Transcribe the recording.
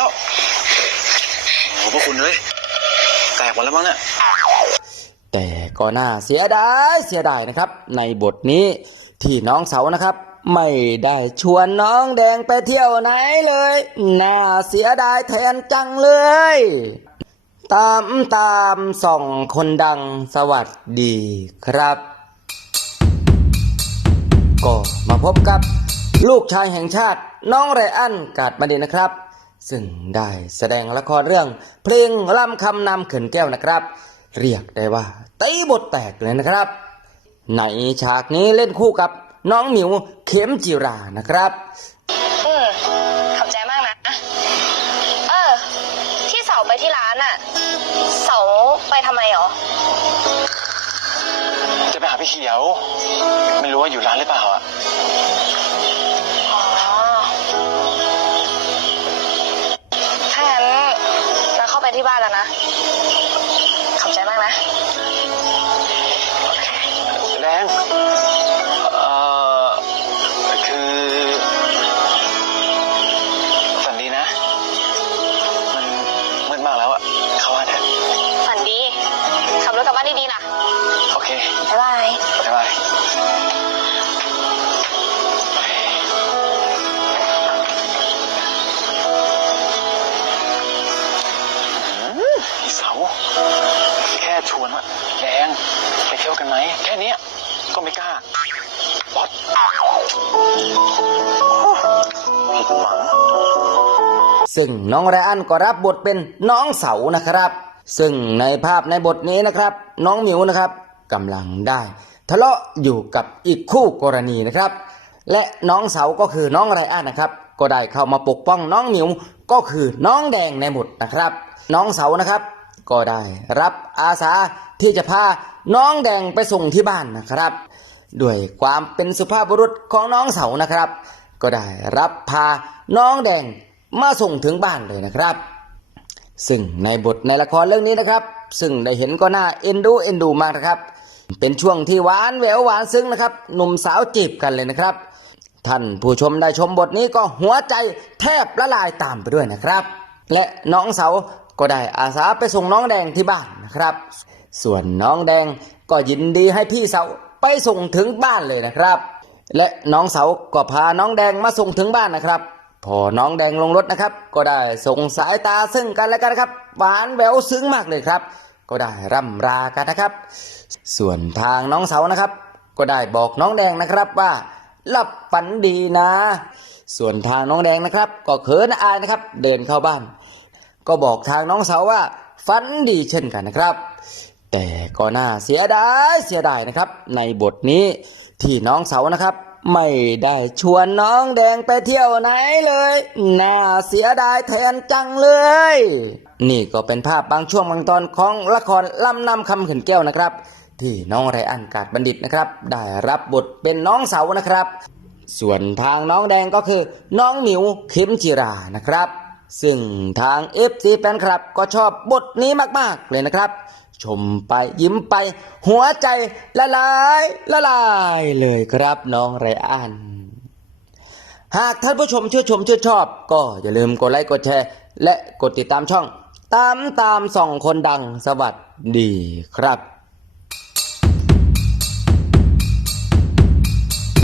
โอ้พระคุณเลยแตกหมดแล้วมั้งเนี่ยแต่ก็น่าเสียดายเสียดายนะครับ ในบทนี้ที่น้องเสานะครับ ไม่ได้ชวนน้องแดงไปเที่ยวไหนเลย น่าเสียดายแทนจังเลย ตามตามส่องคนดังสวัสดีครับ ก็มาพบกับลูกชายแห่งชาติน้องไรอันกาดมาดีนะครับ ซึ่งได้แสดงละครเรื่อง เพลงล่ำคำนำเขินแก้วนะครับ เรียกได้ว่าตีบทแตกเลยนะครับ ในฉากนี้เล่นคู่กับน้องหมิวเข็มจิรานะครับอืมขอบใจมากนะ เออ ที่เสาไปที่ร้านอะเสาไปทำไมหรอ จะไปหาพี่เขียว ไม่รู้ว่าอยู่ร้านหรือเปล่าอะ ขอบใจมากนะแดงเอ่อคือ ฝันดีนะ มันมืดมากแล้วอะเข้าบ้านเถอะฝันดี ขับรถกลับบ้านดีๆล่ะโอเค บ๊ายบาย ชวนว่าแดงไปเที่ยวกันไหมแค่นี้ก็ไม่กล้าป๊อดผิดหวังซึ่งน้องไรอันก็รับบทเป็นน้องเสานะครับ ซึ่งในภาพในบทนี้นะครับ น้องหมิวนะครับกำลังได้ทะเลาะอยู่กับอีกคู่กรณีนะครับ และน้องเสาก็คือน้องไรอันนะครับ ก็ได้เข้ามาปกป้องน้องหมิวก็คือน้องแดงในบทนะครับ น้องเสานะครับ ก็ได้ รับอาสาที่จะพาน้องแดงไปส่งที่บ้านนะครับ ด้วยความเป็นสุภาพบุรุษของน้องเสานะครับ ก็ได้รับพาน้องแดงมาส่งถึงบ้านเลยนะครับ ซึ่งในบทในละครเรื่องนี้นะครับ ซึ่งได้เห็นก็น่าเอ็นดูเอ็นดูมากนะครับ เป็นช่วงที่หวานแหววหวานซึ้งนะครับหนุ่มสาวจีบกันเลยนะครับ ท่านผู้ชมได้ชมบทนี้ก็หัวใจแทบละลายตามไปด้วยนะครับ และน้องเสา ก็ได้อาสาไปส่งน้องแดงที่บ้านนะครับ ส่วนน้องแดงก็ยินดีให้พี่เสาไปส่งถึงบ้านเลยนะครับ และน้องเสาก็พาน้องแดงมาส่งถึงบ้านนะครับ พอน้องแดงลงรถนะครับ ก็ได้ส่งสายตาซึ่งกันและกันนะครับหวานแหววซึ้งมากเลยครับ ก็ได้ร่ำรากันนะครับ ส่วนทางน้องเสานะครับ ก็ได้บอกน้องแดงนะครับว่าหลับฝันดีนะ ส่วนทางน้องแดงนะครับ ก็เขินอายนะครับ เดินเข้าบ้าน ก็บอกทางน้องเสาว่าฝันดีเช่นกันนะครับ แต่ก็น่าเสียดายเสียดายนะครับ ในบทนี้ที่น้องเสานะครับ ไม่ได้ชวนน้องแดงไปเที่ยวไหนเลย น่าเสียดายแทนจังเลย นี่ก็เป็นภาพบางช่วงบางตอนของละครล่ำนำคำขืนแก้วนะครับ ที่น้องไรอันกาดบัณฑิตนะครับ ได้รับบทเป็นน้องเสานะครับ ส่วนทางน้องแดงก็คือน้องหมิวเข็มจิรานะครับ ซึ่งทาง FC แฟนคลับก็ชอบบทนี้มากๆเลยนะครับ ชมไปยิ้มไป หัวใจละลายละลายเลยครับน้องไรอัน หากท่านผู้ชมชื่นชมชื่นชอบ ก็อย่าลืมกดไลค์กดแชร์ และกดติดตามช่อง ตามตามส่องคนดังสวัสดีครับ